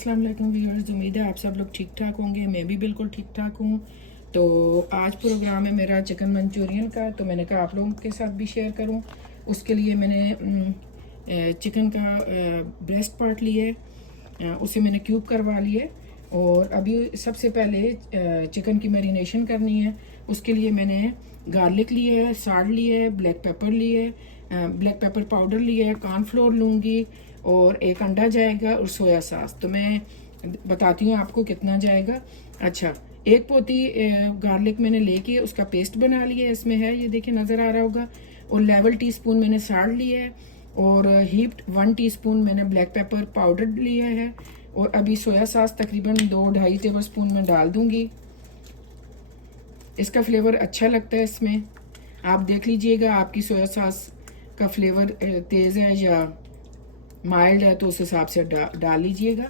अस्सलाम वालेकुम व्यूअर्स, उम्मीद है आप सब लोग ठीक ठाक होंगे। मैं भी बिल्कुल ठीक ठाक हूँ। तो आज प्रोग्राम है मेरा चिकन मंचूरियन का, तो मैंने कहा आप लोगों के साथ भी शेयर करूँ। उसके लिए मैंने चिकन का ब्रेस्ट पार्ट लिया है, उसे मैंने क्यूब करवा लिए। और अभी सबसे पहले चिकन की मैरिनेशन करनी है। उसके लिए मैंने गार्लिक लिया है, साल्ट लिया है, ब्लैक पेपर लिए है, ब्लैक पेपर पाउडर लिया है, कॉर्नफ्लोर लूँगी और एक अंडा जाएगा और सोया सॉस। तो मैं बताती हूँ आपको कितना जाएगा। अच्छा, एक पोती गार्लिक मैंने लेके उसका पेस्ट बना लिया है, इसमें है, ये देखिए नज़र आ रहा होगा। और लेवल टीस्पून मैंने साल्ट लिया है और हीप्ड 1 टीस्पून मैंने ब्लैक पेपर पाउडर लिया है। और अभी सोया सॉस तकरीबन 2-2.5 टेबल स्पून में डाल दूँगी। इसका फ्लेवर अच्छा लगता है इसमें। आप देख लीजिएगा आपकी सोया सॉस का फ्लेवर तेज़ है या माइल्ड है, तो उस हिसाब से डाल लीजिएगा।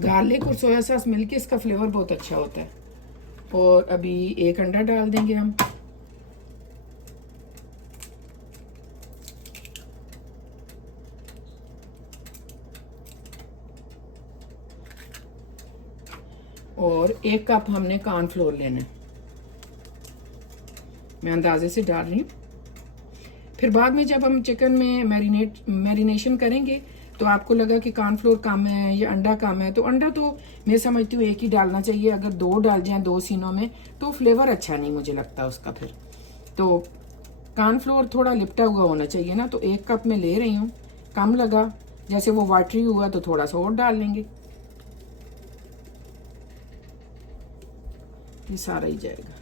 गार्लिक और सोया सॉस मिलके इसका फ्लेवर बहुत अच्छा होता है। और अभी एक अंडा डाल देंगे हम। और 1 कप हमने कॉर्नफ्लोर लेना है, मैं अंदाजे से डाल रही हूँ। फिर बाद में जब हम चिकन में मैरिनेशन करेंगे तो आपको लगा कि कॉर्नफ्लोर कम है या अंडा कम है, तो अंडा तो मैं समझती हूँ 1 ही डालना चाहिए। अगर 2 डाल जाएं 2 सीनों में तो फ्लेवर अच्छा नहीं मुझे लगता उसका। फिर तो कॉर्नफ्लोर थोड़ा लिपटा हुआ होना चाहिए ना, तो 1 कप में ले रही हूँ। कम लगा, जैसे वो वाटरी हुआ तो थोड़ा सा और डाल लेंगे। ये सारा ही जाएगा,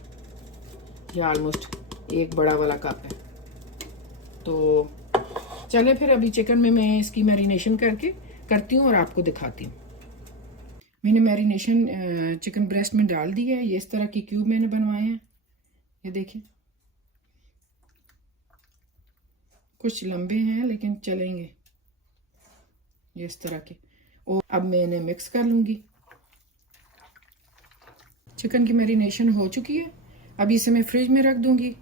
ये ऑलमोस्ट 1 बड़ा वाला कप है। तो चले फिर अभी चिकन में मैं इसकी मैरिनेशन करती हूँ और आपको दिखाती हूँ। मैंने मैरिनेशन चिकन ब्रेस्ट में डाल दिया है। ये इस तरह की क्यूब मैंने बनवाए हैं, ये देखिए। कुछ लंबे हैं लेकिन चलेंगे, ये इस तरह के। और अब मैं इन्हें मिक्स कर लूँगी। चिकन की मैरिनेशन हो चुकी है। अभी इसे मैं फ्रिज में रख दूँगी।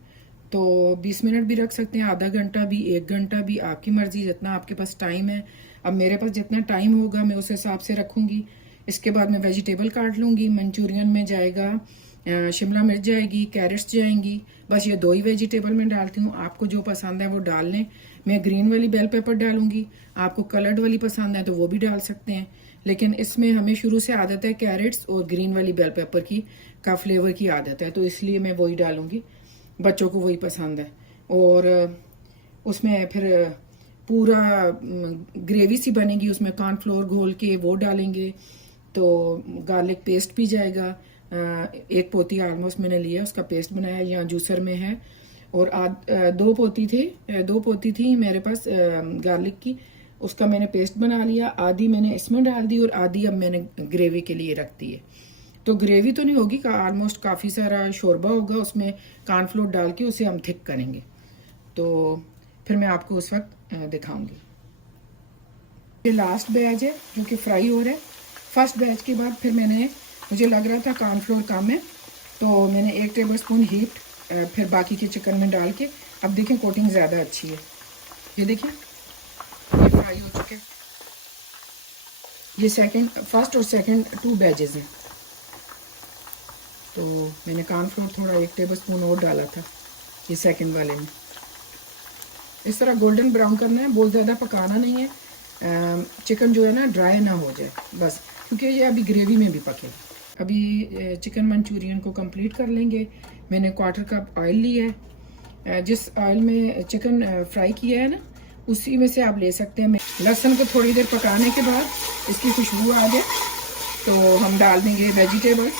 तो 20 मिनट भी रख सकते हैं, आधा घंटा भी, 1 घंटा भी, आपकी मर्ज़ी, जितना आपके पास टाइम है। अब मेरे पास जितना टाइम होगा मैं उस हिसाब से रखूँगी। इसके बाद मैं वेजिटेबल काट लूँगी। मंचूरियन में जाएगा शिमला मिर्च जाएगी, कैरेट्स जाएंगी। बस ये 2 ही वेजिटेबल मैं डालती हूँ। आपको जो पसंद है वो डाल लें। मैं ग्रीन वाली बेल पेपर डालूँगी, आपको कलर्ड वाली पसंद है तो वो भी डाल सकते हैं। लेकिन इसमें हमें शुरू से आदत है कैरेट्स और ग्रीन वाली बेल पेपर का फ्लेवर की आदत है, तो इसलिए मैं वही डालूँगी। बच्चों को वही पसंद है। और उसमें फिर पूरा ग्रेवी सी बनेगी, उसमें कॉर्नफ्लोर घोल के वो डालेंगे। तो गार्लिक पेस्ट भी जाएगा। 1 पोती ऑलमोस्ट मैंने लिया, उसका पेस्ट बनाया, यहाँ जूसर में है। और 2 पोती थी मेरे पास गार्लिक की, उसका मैंने पेस्ट बना लिया। आधी मैंने इसमें डाल दी और आधी अब मैंने ग्रेवी के लिए रख दी है। तो ग्रेवी तो नहीं होगी, ऑलमोस्ट काफ़ी सारा शोरबा होगा, उसमें कॉर्नफ्लोर डाल के उसे हम थिक करेंगे। तो फिर मैं आपको उस वक्त दिखाऊंगी। ये लास्ट बैच है जो कि फ्राई हो रहा है। फर्स्ट बैच के बाद फिर मुझे लग रहा था कॉर्नफ्लोर कम है, तो मैंने 1 टेबल स्पून हीट फिर बाकी के चिकन में डाल के, अब देखें कोटिंग ज़्यादा अच्छी है। ये देखिए ये फ्राई हो चुके। ये फर्स्ट और सेकेंड 2 बैचेज़ हैं। तो मैंने कॉर्नफ्लोर थोड़ा 1 टेबल स्पून और डाला था ये सेकंड वाले में। इस तरह गोल्डन ब्राउन करना है, बहुत ज़्यादा पकाना नहीं है। चिकन जो है ना ड्राई ना हो जाए बस, क्योंकि ये अभी ग्रेवी में भी पके। अभी चिकन मंचूरियन को कंप्लीट कर लेंगे। मैंने 1/4 कप ऑयल लिया है। जिस ऑयल में चिकन फ्राई किया है ना, उसी में से आप ले सकते हैं। लहसुन को थोड़ी देर पकाने के बाद इसकी खुशबू आ जाए तो हम डाल देंगे वेजिटेबल।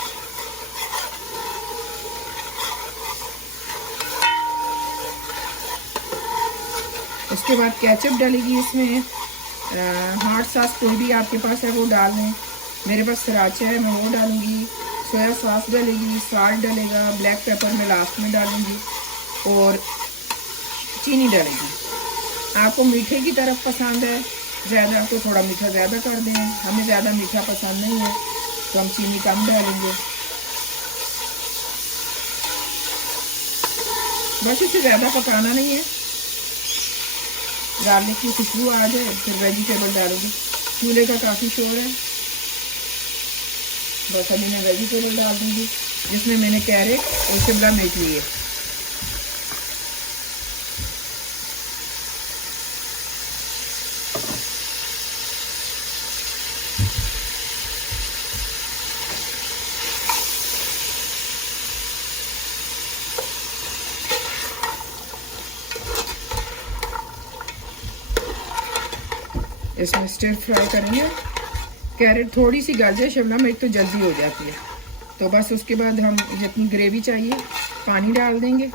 उसके बाद केचप डालेगी इसमें। हॉट सॉस कोई भी आपके पास है वो डाल लें। मेरे पास सराचा है, मैं वो डालूंगी। सोया सॉस डालेगी, साल्ट डालेगा, ब्लैक पेपर मैं लास्ट में डालूंगी और चीनी डालेगी। आपको मीठे की तरफ पसंद है ज़्यादा तो थोड़ा मीठा ज़्यादा कर दें। हमें ज़्यादा मीठा पसंद नहीं है तो हम चीनी कम डालेंगे। बस इसे ज़्यादा पकाना नहीं है, गार्लिक की खुशबू आ जाए फिर वेजिटेबल डालूंगी। चूल्हे का काफ़ी शोर है। बस अभी मैं वेजिटेबल डाल दूँगी, जिसमें मैंने कैरेट और शिमला मिर्च लिए। इसमें स्टिर फ्राई करेंगे। कैरेट थोड़ी सी गल जाए, शिमला मिर्च तो जल्दी हो जाती है। तो बस उसके बाद हम जितनी ग्रेवी चाहिए पानी डाल देंगे।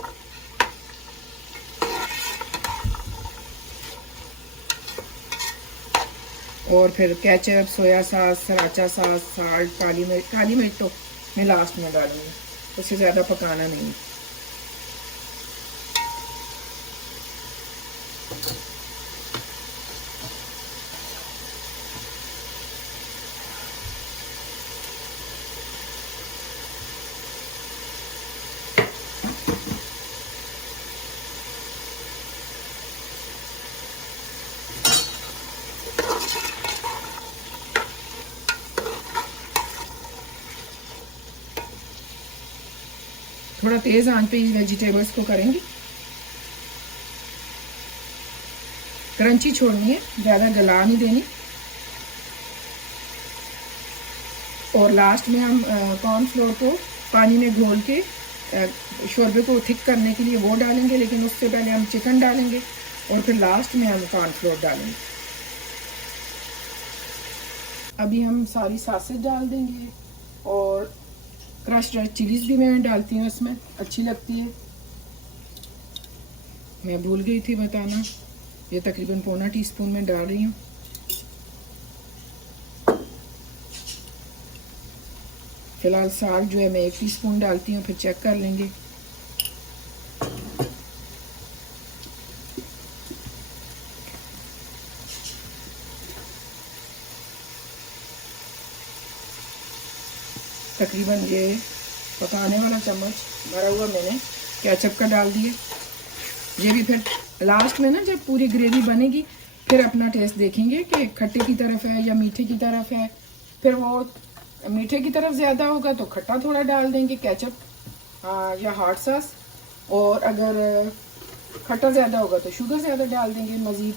और फिर ketchup, soya sauce, सराचा sauce, salt, काली मिर्च तो मैं लास्ट में डालूंगी, उससे ज़्यादा पकाना नहीं। थोड़ा तेज़ आंच पे वेजिटेबल्स को करेंगे। क्रंची छोड़नी है, ज़्यादा गला नहीं देनी। और लास्ट में हम कॉर्नफ्लोर को पानी में घोल के शोरबे को थिक करने के लिए वो डालेंगे, लेकिन उससे पहले हम चिकन डालेंगे और फिर लास्ट में हम कॉर्नफ्लोर डालेंगे। अभी हम सारी सॉसेज डाल देंगे और क्रश्ड रेड चिलीज भी मैं डालती हूँ, इसमें अच्छी लगती है। मैं भूल गई थी बताना, ये तकरीबन पौना टीस्पून में डाल रही हूँ। फिलहाल साल्ट जो है मैं 1 टीस्पून डालती हूँ, फिर चेक कर लेंगे। तकरीबन ये पकाने वाला चम्मच भरा हुआ मैंने केचप का डाल दिए। ये भी फिर लास्ट में ना जब पूरी ग्रेवी बनेगी फिर अपना टेस्ट देखेंगे कि खट्टे की तरफ है या मीठे की तरफ है। फिर वो मीठे की तरफ ज़्यादा होगा तो खट्टा थोड़ा डाल देंगे केचप या हॉट सॉस, और अगर खट्टा ज़्यादा होगा तो शुगर ज़्यादा डाल देंगे मज़ीद।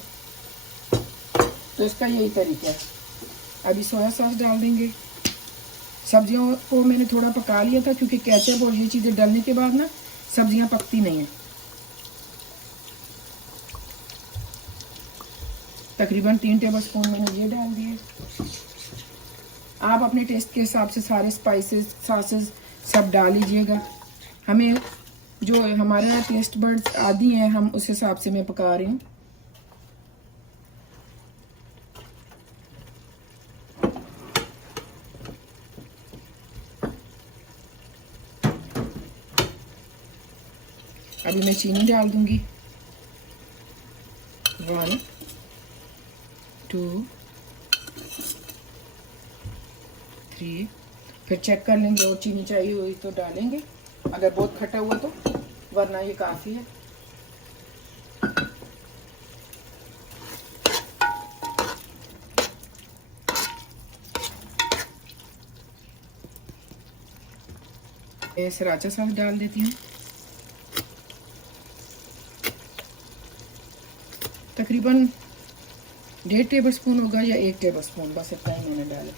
तो इसका यही तरीका है। अभी सोया सॉस डाल देंगे। सब्जियों को मैंने थोड़ा पका लिया था क्योंकि केचप और ये चीज़ें डालने के बाद ना सब्जियां पकती नहीं हैं। तकरीबन 3 टेबलस्पून मैंने ये डाल दिए। आप अपने टेस्ट के हिसाब से सारे स्पाइसेस, सॉसेस सब डाल लीजिएगा। हमें जो हमारा टेस्ट बड्स आदि हैं हम उस हिसाब से मैं पका रही हूँ। अभी मैं चीनी डाल दूंगी। 1 2 3। फिर चेक कर लेंगे और चीनी चाहिए हुई तो डालेंगे, अगर बहुत खट्टा हुआ तो, वरना ये काफ़ी है। मैं सराचा सॉस डाल देती हूँ। तकरीबन 1.5 टेबलस्पून होगा या 1 टेबलस्पून, बस इतना ही मैंने डाला।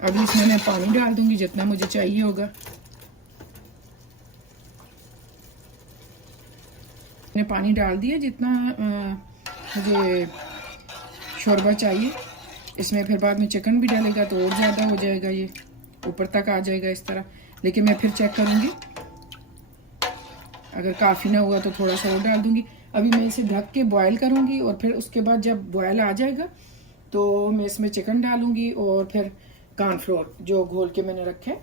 अभी इसमें मैं पानी डाल दूंगी जितना मुझे चाहिए होगा। मैंने पानी डाल दिया जितना मुझे शोरबा चाहिए। इसमें फिर बाद में चिकन भी डालेगा तो और ज़्यादा हो जाएगा, ये ऊपर तक आ जाएगा इस तरह। लेकिन मैं फिर चेक करूँगी, अगर काफ़ी ना हुआ तो थोड़ा सा और डाल दूँगी। अभी मैं इसे ढक के बॉयल करूँगी और फिर उसके बाद जब बॉयल आ जाएगा तो मैं इसमें चिकन डालूँगी और फिर कॉर्नफ्लोर जो घोल के मैंने रखा है,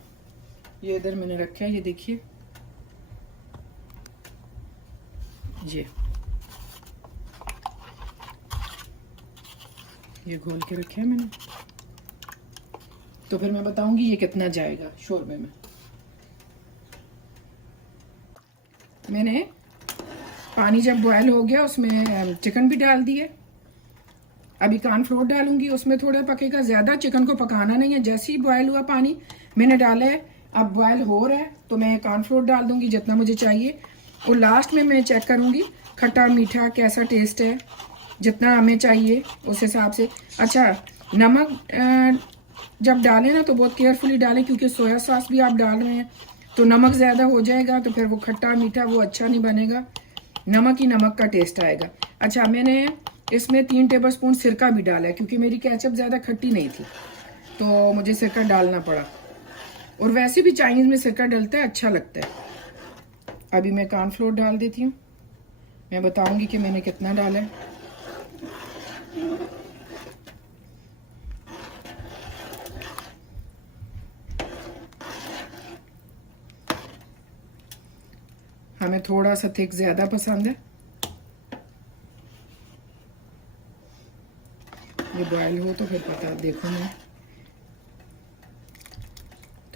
ये इधर मैंने रखा है, ये देखिए, ये घोल के रखे है मैंने। तो फिर मैं बताऊंगी ये कितना जाएगा शोरबे में। मैंने पानी जब बॉयल हो गया उसमें चिकन भी डाल दिए। अभी कॉर्नफ्लोर डालूंगी, उसमें थोड़ा पकेगा, ज़्यादा चिकन को पकाना नहीं है। जैसे ही बॉयल हुआ पानी मैंने डाला है, अब बॉयल हो रहा है तो मैं कॉर्नफ्लोर डाल दूंगी जितना मुझे चाहिए। और लास्ट में मैं चेक करूंगी खट्टा मीठा कैसा टेस्ट है, जितना हमें चाहिए उस हिसाब से। अच्छा, नमक जब डालें ना तो बहुत केयरफुली डालें, क्योंकि सोया सॉस भी आप डाल रहे हैं तो नमक ज़्यादा हो जाएगा तो फिर वो खट्टा मीठा वो अच्छा नहीं बनेगा, नमक ही नमक का टेस्ट आएगा। अच्छा, मैंने इसमें 3 टेबलस्पून सिरका भी डाला है, क्योंकि मेरी केचप ज़्यादा खट्टी नहीं थी तो मुझे सिरका डालना पड़ा। और वैसे भी चाइनीज़ में सिरका डलता है, अच्छा लगता है। अभी मैं कॉर्नफ्लोर डाल देती हूँ, मैं बताऊंगी कि मैंने कितना डाला है। हमें थोड़ा सा थिक ज़्यादा पसंद है। ये बॉयल हो तो फिर पता देखो, मैं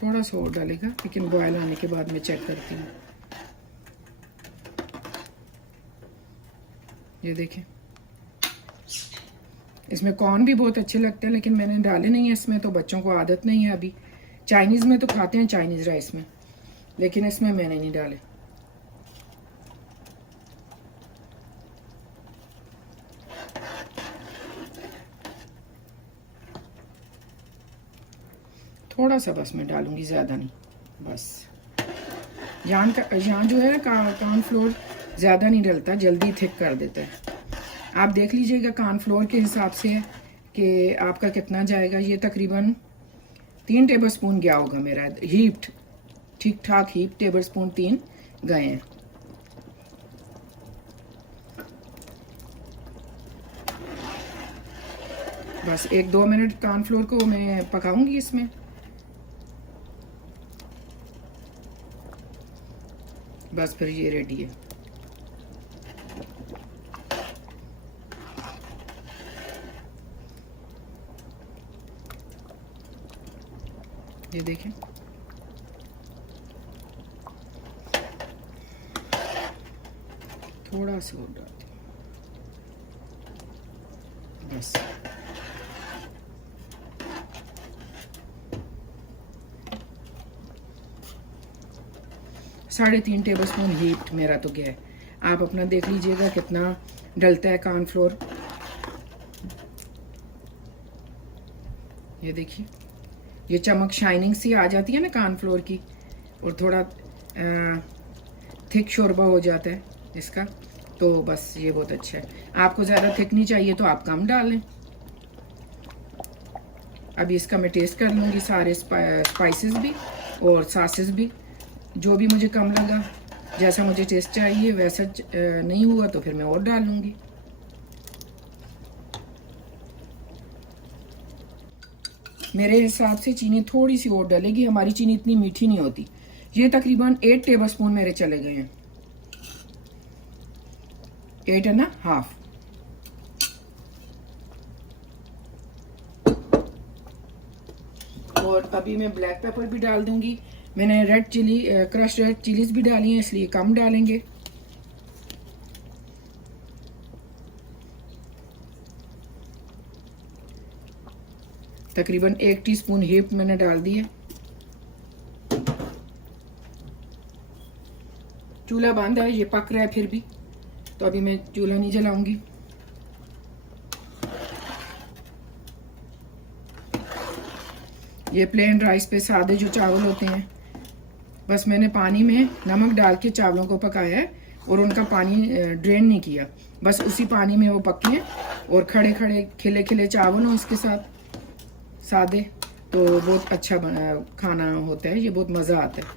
थोड़ा सा और डालेगा, लेकिन बॉयल आने के बाद मैं चेक करती हूँ। ये देखें, इसमें कॉर्न भी बहुत अच्छे लगते हैं, लेकिन मैंने डाले नहीं है इसमें, तो बच्चों को आदत नहीं है। अभी चाइनीज़ में तो खाते हैं चाइनीज़ राइस में, लेकिन इसमें मैंने नहीं डाले। थोड़ा सा बस मैं डालूंगी, ज़्यादा नहीं, बस। यहाँ जो है कॉर्नफ्लोर ज़्यादा नहीं डलता, जल्दी थिक कर देता है। आप देख लीजिएगा कॉर्नफ्लोर के हिसाब से कि आपका कितना जाएगा। ये तकरीबन 3 टेबलस्पून गया होगा मेरा, हीप्ड, ठीक ठाक हीप टेबलस्पून 3 गए हैं। बस 1-2 मिनट कॉर्नफ्लोर को मैं पकाऊंगी इसमें। बस फिर ये रेडी है। ये देखें, थोड़ा सा और डालते हैं बस। साढ़े 3 टेबलस्पून हीट मेरा तो गया है। आप अपना देख लीजिएगा कितना डलता है कॉर्नफ्लोर। ये देखिए, ये चमक शाइनिंग सी आ जाती है ना कॉर्नफ्लोर की, और थोड़ा थिक शोरबा हो जाता है इसका, तो बस ये बहुत अच्छा है। आपको ज़्यादा थिक नहीं चाहिए तो आप कम डाल लें। अभी इसका मैं टेस्ट कर लूँगी, सारे स्पाइसेस भी और सॉसेस भी, जो भी मुझे कम लगा, जैसा मुझे टेस्ट चाहिए वैसा नहीं हुआ तो फिर मैं और डाल लूँगी। मेरे हिसाब से चीनी थोड़ी सी और डलेगी, हमारी चीनी इतनी मीठी नहीं होती। ये तकरीबन 8 टेबलस्पून मेरे चले गए हैं, 8.5। और अभी मैं ब्लैक पेपर भी डाल दूंगी। मैंने red chilli, crush red chillies भी डाली हैं, इसलिए कम डालेंगे। तकरीबन 1 टीस्पून हीप मैंने डाल दी है। चूल्हा बांधा है, ये पक रहा है फिर भी, तो अभी मैं चूल्हा नहीं जलाऊंगी। ये प्लेन राइस पे सादे जो चावल होते हैं, बस मैंने पानी में नमक डाल के चावलों को पकाया है और उनका पानी ड्रेन नहीं किया, बस उसी पानी में वो पके हैं। और खड़े खड़े खिले खिले चावल हो इसके साथ सादे, तो बहुत अच्छा खाना होता है, ये बहुत मज़ा आता है।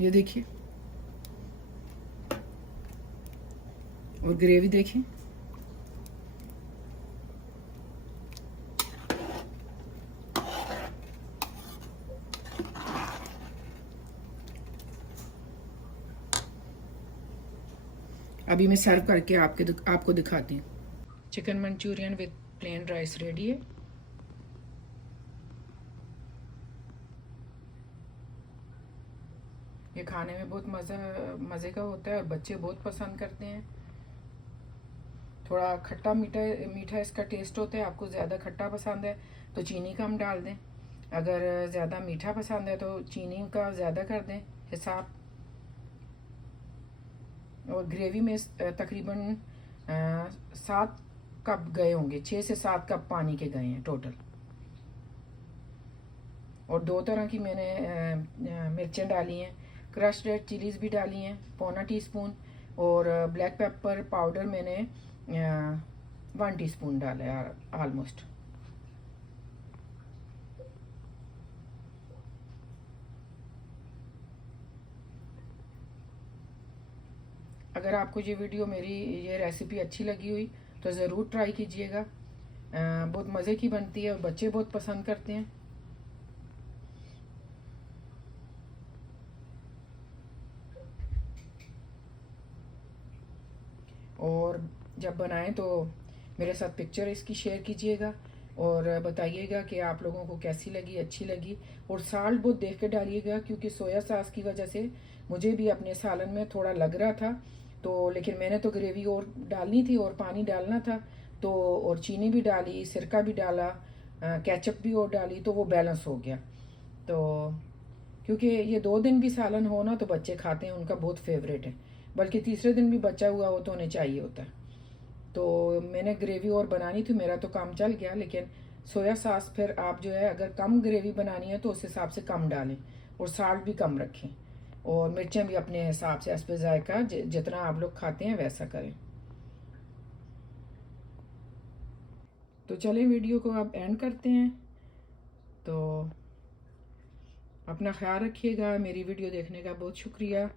ये देखिए, और ग्रेवी देखिए, अभी मैं सर्व करके आपको दिखाती हूँ। Chicken Manchurian with plain rice ready है। ये खाने में बहुत मज़े का होता है और बच्चे बहुत पसंद करते हैं। थोड़ा खट्टा मीठा मीठा इसका टेस्ट होता है। आपको ज़्यादा खट्टा पसंद है तो चीनी कम डाल दें, अगर ज़्यादा मीठा पसंद है तो चीनी का ज़्यादा कर दें हिसाब। और ग्रेवी में तकरीबन 7 कप गए होंगे, 6 से 7 कप पानी के गए हैं टोटल। और 2 तरह की मैंने मिर्चें डाली हैं, क्रश्ड रेड चिलीज़ भी डाली हैं 1/4 टीस्पून, और ब्लैक पेपर पाउडर मैंने 1 टीस्पून डाला है ऑलमोस्ट। अगर आपको ये वीडियो मेरी ये रेसिपी अच्छी लगी हुई तो ज़रूर ट्राई कीजिएगा। बहुत मज़े की बनती है और बच्चे बहुत पसंद करते हैं। और जब बनाएं तो मेरे साथ पिक्चर इसकी शेयर कीजिएगा और बताइएगा कि आप लोगों को कैसी लगी, अच्छी लगी। और साल्ट बहुत देख के डालिएगा, क्योंकि सोया सॉस की वजह से मुझे भी अपने सालन में थोड़ा लग रहा था, तो लेकिन मैंने तो ग्रेवी और डालनी थी और पानी डालना था, तो और चीनी भी डाली, सिरका भी डाला, केचप भी और डाली, तो वो बैलेंस हो गया। तो क्योंकि ये 2 दिन भी सालन हो ना तो बच्चे खाते हैं, उनका बहुत फेवरेट है, बल्कि तीसरे दिन भी बचा हुआ हो तो उन्हें चाहिए होता है। तो मैंने ग्रेवी और बनानी थी, मेरा तो काम चल गया। लेकिन सोया सॉस फिर आप जो है अगर कम ग्रेवी बनानी है तो उस हिसाब से कम डालें और साल्ट भी कम रखें, और मिर्चें भी अपने हिसाब से हस्बे जायका जितना आप लोग खाते हैं वैसा करें। तो चलें वीडियो को अब एंड करते हैं। तो अपना ख्याल रखिएगा, मेरी वीडियो देखने का बहुत शुक्रिया,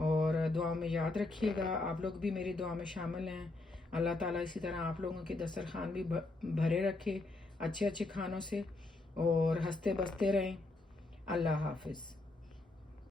और दुआ में याद रखिएगा। आप लोग भी मेरी दुआ में शामिल हैं। अल्लाह ताला इसी तरह आप लोगों के दस्तरखान भी भरे रखे अच्छे अच्छे खानों से, और हंसते बसते रहें। अल्लाह हाफिज़।